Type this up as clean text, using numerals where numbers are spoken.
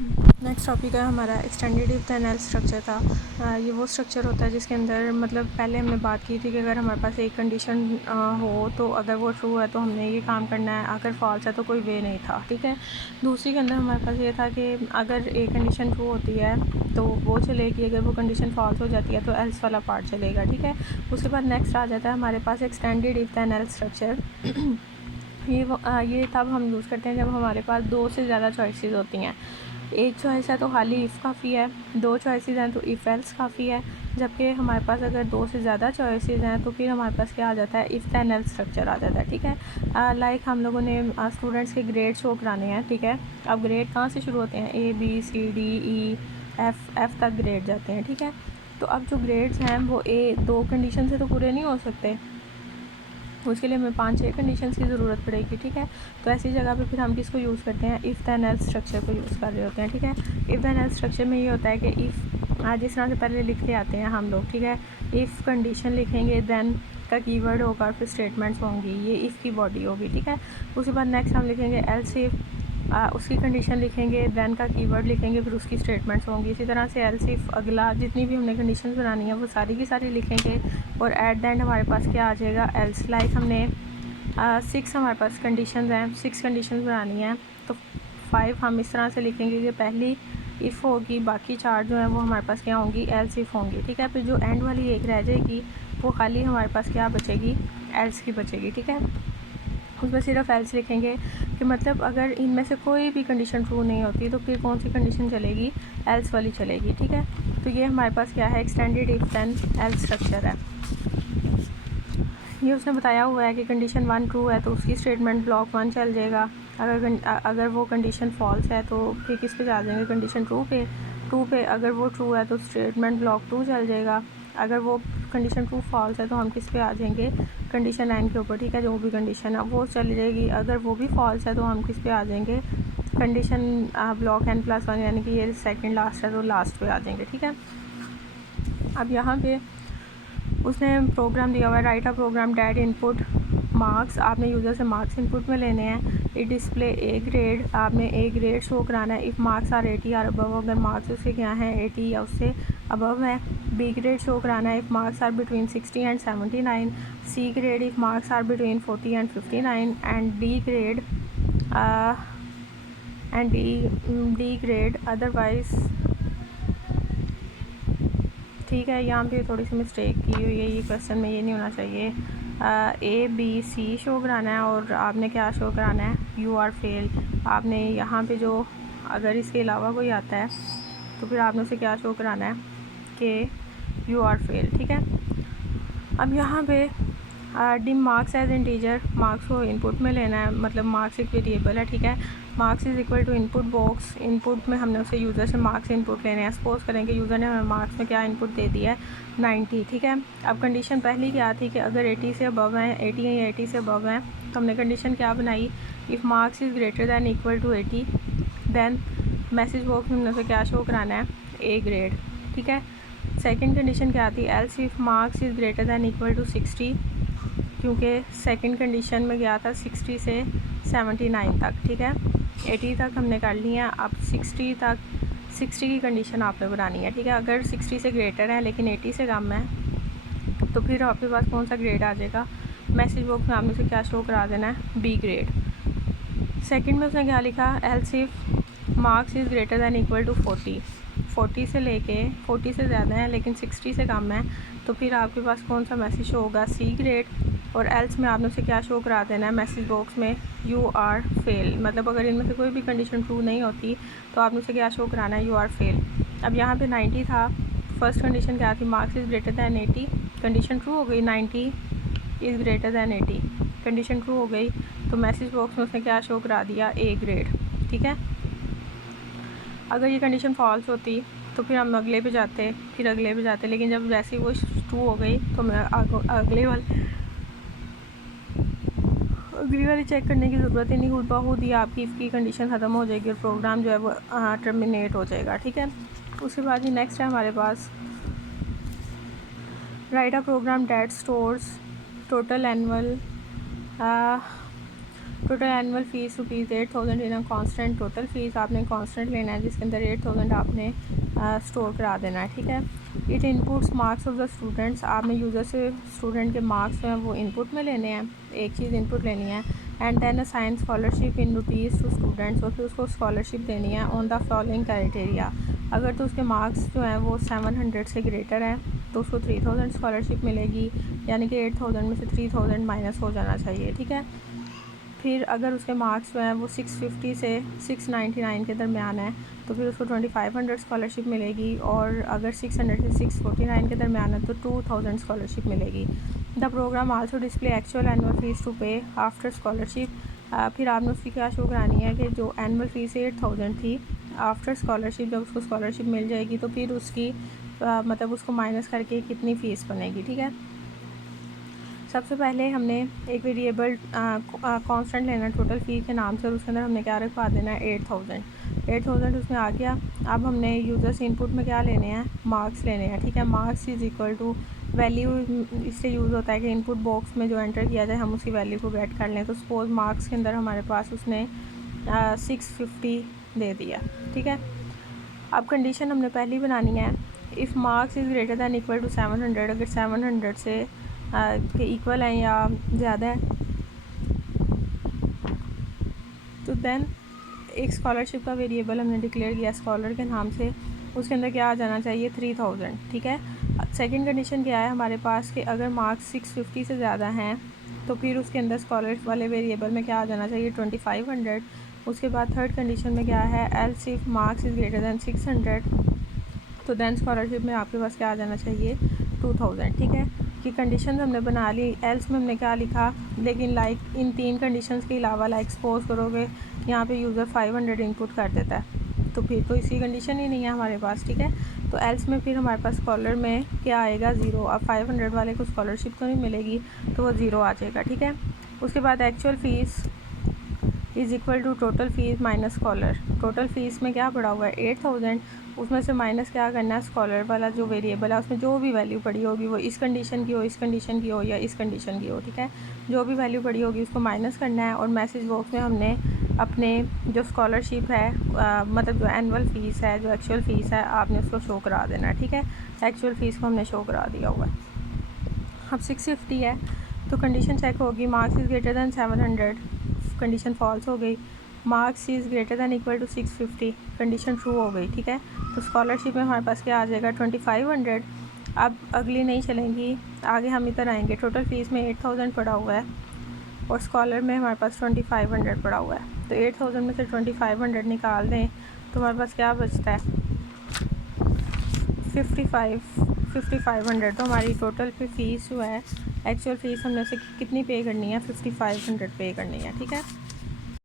Next topic है हमारा extended if then else structure का। ये वो स्ट्रक्चर होता है जिसके अंदर मतलब पहले हमने बात की थी कि अगर हमारे पास एक कंडीशन हो तो अगर वो ट्रू है तो हमने ये काम करना है, अगर फॉल्स है तो कोई वे नहीं था, ठीक है। दूसरी के अंदर हमारे पास ये था कि अगर एक कंडीशन ट्रू होती है तो वो चलेगी, अगर वो कंडीशन फॉल्स हो जाती है तो एल्स वाला पार्ट चलेगा, ठीक है। उसके बाद नेक्स्ट आ जाता है हमारे पास extended if then else structure. ये तब हम यूज़ करते हैं जब हमारे पास दो से ज़्यादा चॉइसेस होती हैं। एक चॉइस है तो खाली इफ़ काफ़ी है, दो चॉइसेस हैं तो इफ़ एल्स काफ़ी है, जबकि हमारे पास अगर दो से ज़्यादा चॉइसेस हैं तो फिर हमारे पास क्या आ जाता है, इफ़ देन एल्स स्ट्रक्चर आ जाता है, ठीक है। लाइक हम लोगों ने स्टूडेंट्स के ग्रेड शो कराने हैं, ठीक है। अब ग्रेड कहाँ से शुरू होते हैं, ABCDE F तक ग्रेड जाते हैं, ठीक है। तो अब जो ग्रेड्स हैं वो दो कंडीशन से तो पूरे नहीं हो सकते, उसके लिए हमें 5-6 कंडीशंस की ज़रूरत पड़ेगी, ठीक है। तो ऐसी जगह पे फिर हम किसको यूज़ करते हैं, इफ़ देन एल्स स्ट्रक्चर को यूज़ कर रहे होते हैं, ठीक है। इफ़ देन एल्स स्ट्रक्चर में ये होता है कि इफ़ जिस तरह से पहले लिखते आते हैं हम लोग, ठीक है। इफ़ कंडीशन लिखेंगे, देन का कीवर्ड होगा और फिर स्टेटमेंट्स होंगी, ये इफ़ की बॉडी होगी, ठीक है। उसके बाद नेक्स्ट हम लिखेंगे एल्स इफ़, उसकी कंडीशन लिखेंगे, देन का कीवर्ड लिखेंगे, फिर उसकी स्टेटमेंट्स होंगी। इसी तरह से एल्स इफ़ अगला जितनी भी हमने कंडीशन बनानी है वो सारी की सारी लिखेंगे और एट द एंड हमारे पास क्या आ जाएगा, एल्स। लाइक हमने 6 हमारे पास कंडीशन हैं, 6 कंडीशन बनानी है तो 5 हम इस तरह से लिखेंगे कि पहली इफ़ होगी, बाकी 4 जो हैं वो हमारे पास क्या होंगी, एल्स इफ़ होंगी, ठीक है। फिर जो एंड वाली एक रह जाएगी वो खाली हमारे पास क्या बचेगी, एल्स की बचेगी, ठीक है। उसमें सिर्फ एल्स लिखेंगे कि मतलब अगर इनमें से कोई भी कंडीशन ट्रू नहीं होती तो फिर कौन सी कंडीशन चलेगी, एल्स वाली चलेगी, ठीक है। तो ये हमारे पास क्या है, extended if then else structure है। ये उसने बताया हुआ है कि कंडीशन 1 ट्रू है तो उसकी स्टेटमेंट ब्लॉक 1 चल जाएगा, अगर वो कंडीशन फॉल्स है तो फिर किस पे जा जाएंगे, कंडीशन ट्रू पे अगर वो ट्रू है तो स्टेटमेंट ब्लॉक 2 चल जाएगा, अगर वो कंडीशन ट्रू फॉल्स है तो हम किस पे आ जाएंगे, कंडीशन एन के ऊपर, ठीक है। जो भी कंडीशन है वो चली जाएगी, अगर वो भी फॉल्स है तो हम किस पे आ जाएंगे, कंडीशन ब्लॉक n+1, यानी कि ये सेकंड लास्ट है तो लास्ट पे आ जाएंगे, ठीक है। अब यहाँ पे उसने प्रोग्राम दिया हुआ है, write a program that input marks, आपने यूज़र से मार्क्स इनपुट में लेने हैं। इट डिस्प्ले ए ग्रेड, आपने ए ग्रेड शो कराना है। इफ़ मार्क्स आर 80 और अबव, अगर मार्क्स उसके क्या हैं 80 या उससे अबव है। बी ग्रेड शो कराना है if marks are between 60 and 79। C grade if marks are between 40 and 59। And D grade D grade otherwise, ठीक है। यहाँ पे थोड़ी सी मिस्टेक की हुई है, ये क्वेश्चन में ये नहीं होना चाहिए। ABC शो कराना है और आपने क्या शो कराना है, यू आर फेल। आपने यहाँ पे जो अगर इसके अलावा कोई आता है तो फिर आपने उसे क्या शो कराना है कि यू आर फेल, ठीक है। अब यहाँ पे dim marks as integer, marks को इनपुट में लेना है, मतलब मार्क्स एक वेरिएबल है, ठीक है। Marks is equal to input box, input में हमने उसे यूज़र से मार्क्स इनपुट लेने हैं। सपोज करें कि यूज़र ने हमें मार्क्स में क्या इनपुट दे दिया है, 90, ठीक है। अब कंडीशन पहली क्या थी कि अगर 80 से अबव हैं, 80 या 80 से अबव हैं, तो हमने कंडीशन क्या बनाई, if marks is greater than equal to 80, then message box में हमने उसे क्या शो कराना है, ए ग्रेड, ठीक है। सेकेंड कंडीशन क्या थी, else if marks is greater than equal to 60, क्योंकि सेकंड कंडीशन में गया था 60 से 79 तक, ठीक है। 80 तक हमने कर लिया, अब 60 तक, 60 की कंडीशन आपने बनानी है, ठीक है। अगर 60 से ग्रेटर है लेकिन 80 से कम है तो फिर आपके पास कौन सा ग्रेड आ जाएगा, मैसेज बॉक्स में आपने उसे क्या शो करा देना है, बी ग्रेड। सेकंड में उसने क्या लिखा, else if marks is greater than equal to 40 से लेके 40 से ज़्यादा है लेकिन 60 से कम है तो फिर आपके पास कौन सा मैसेज शो होगा, सी ग्रेड। और एल्स में आपने उसे क्या शो करा देना है, मैसेज बॉक्स में यू आर फेल, मतलब अगर इनमें से कोई भी कंडीशन ट्रू नहीं होती तो आपने उसे क्या शो कराना है, यू आर फेल। अब यहाँ पे 90 था, फर्स्ट कंडीशन क्या थी, marks is greater then 80, condition true हो गई, 90 is greater then 80, condition true हो गई, तो मैसेज बॉक्स में उसने क्या शो करा दिया, ए ग्रेड, ठीक है। अगर ये कंडीशन फॉल्स होती तो फिर हम अगले पे जाते, फिर अगले पे जाते, लेकिन जब वैसे ही वो ट्रू हो गई तो मैं अगली वाली चेक करने की ज़रूरत ही नहीं, खुद ही आपकी इसकी कंडीशन ख़त्म हो जाएगी और प्रोग्राम जो है वो टर्मिनेट हो जाएगा, ठीक है। उसके बाद ही नेक्स्ट है हमारे पास, write a program that stores total annual total annual fees ₹8,000 in constant total fees आपने कांस्टेंट लेना है जिसके अंदर 8,000 आपने स्टोर करा देना है, ठीक है। It inputs marks of the students, आपने यूज़र से स्टूडेंट के मार्क्स जो हैं वो इनपुट में लेने हैं, एक चीज़ इनपुट लेनी है। And then assign scholarship in rupees to students, और फिर उसको स्कॉलरशिप देनी है ऑन द फॉलोइंग क्राइटेरिया। अगर तो उसके मार्क्स जो हैं वो 700 से ग्रेटर हैं तो उसको 3000 स्कॉलरशिप मिलेगी, यानी कि 8000 में से 3000 माइनस हो जाना चाहिए, ठीक है। फिर अगर उसके मार्क्स जो हैं वो 650 से 699 के दरमियान है तो फिर उसको 2500 स्कॉलरशिप मिलेगी, और अगर 600 से 649 के दरमियान है तो 2000 स्कॉलरशिप मिलेगी। The program also display actual annual fees to pay after scholarship. फिर आपने उसकी क्या शो करानी है कि जो एनुअल फ़ीस 8000 थी, आफ्टर स्कॉलरशिप जब उसको स्कॉलरशिप मिल जाएगी तो फिर उसकी मतलब उसको माइनस करके कितनी फ़ीस बनेगी, ठीक है। सबसे पहले हमने एक वेरिएबल कांस्टेंट लेना टोटल फ़ी के नाम से, और उसके अंदर हमने क्या रखवा देना है 8000 उसमें आ गया। अब हमने यूज़र से इनपुट में क्या लेने हैं, मार्क्स लेने हैं, ठीक है। Marks is equal to value, इससे यूज़ होता है कि इनपुट बॉक्स में जो एंटर किया जाए हम उसकी वैल्यू को गेट कर लें। तो सपोज़ मार्क्स के अंदर हमारे पास उसने 650 दे दिया, ठीक है। अब कंडीशन हमने पहली बनानी है, if marks is greater than equal to 700, अगर 700 से के इक्वल हैं या ज़्यादा है तो देन एक स्कॉलरशिप का वेरिएबल हमने डिक्लेयर किया स्कॉलर के नाम से, उसके अंदर क्या आ जाना चाहिए 3000, ठीक है। सेकंड कंडीशन क्या है हमारे पास कि अगर मार्क्स 650 से ज़्यादा हैं तो फिर उसके अंदर स्कॉलर वाले वेरिएबल में क्या आ जाना चाहिए 2500। उसके बाद थर्ड कंडीशन में क्या है, else if marks is greater then 600 तो देन स्कॉलरशिप में आपके पास क्या आ जाना चाहिए 2000, ठीक है। कि कंडीशन हमने बना ली। एल्स में हमने क्या लिखा, लेकिन लाइक इन 3 कंडीशंस के अलावा लाइक सपोज करोगे यहाँ पे यूज़र 500 इनपुट कर देता है तो फिर तो इसी कंडीशन ही नहीं है हमारे पास, ठीक है। तो एल्स में फिर हमारे पास स्कॉलर में क्या आएगा 0। अब 500 वाले को स्कॉलरशिप तो नहीं मिलेगी तो वो 0 आ जाएगा, ठीक है। उसके बाद actual fees is equal to total fees minus scholar. Total fees में क्या पड़ा हुआ है 8000, उसमें से माइनस क्या करना है स्कॉलर वाला जो वेरिएबल है उसमें जो भी वैल्यू पड़ी होगी, वो इस कंडीशन की हो, इस कंडीशन की हो या इस कंडीशन की हो, ठीक है। जो भी वैल्यू पड़ी होगी उसको माइनस करना है, और मैसेज बॉक्स में हमने अपने जो स्कॉलरशिप है मतलब जो एनुअल फ़ीस है, जो एक्चुअल फ़ीस है, आपने उसको शो करा देना है, ठीक है। एक्चुअल फ़ीस को हमने शो करा दिया हुआ है। अब 650 है तो कंडीशन चेक होगी, marks is greater than 700, condition false हो गई। Marks is greater than equal to 650, condition true हो गई, ठीक है। तो स्कॉलरशिप में हमारे पास क्या आ जाएगा 2500। अब अगली नहीं चलेंगी, आगे हम इधर आएंगे। टोटल फ़ीस में 8000 पड़ा हुआ है और स्कॉलर में हमारे पास 2500 पड़ा हुआ है। तो 8000 में से 2500 निकाल दें तो हमारे पास क्या बचता है 5500। तो हमारी टोटल फ़ीस जो है एक्चुअल फ़ीस हमने उसे कितनी पे करनी है 5500 पे करनी है, ठीक है।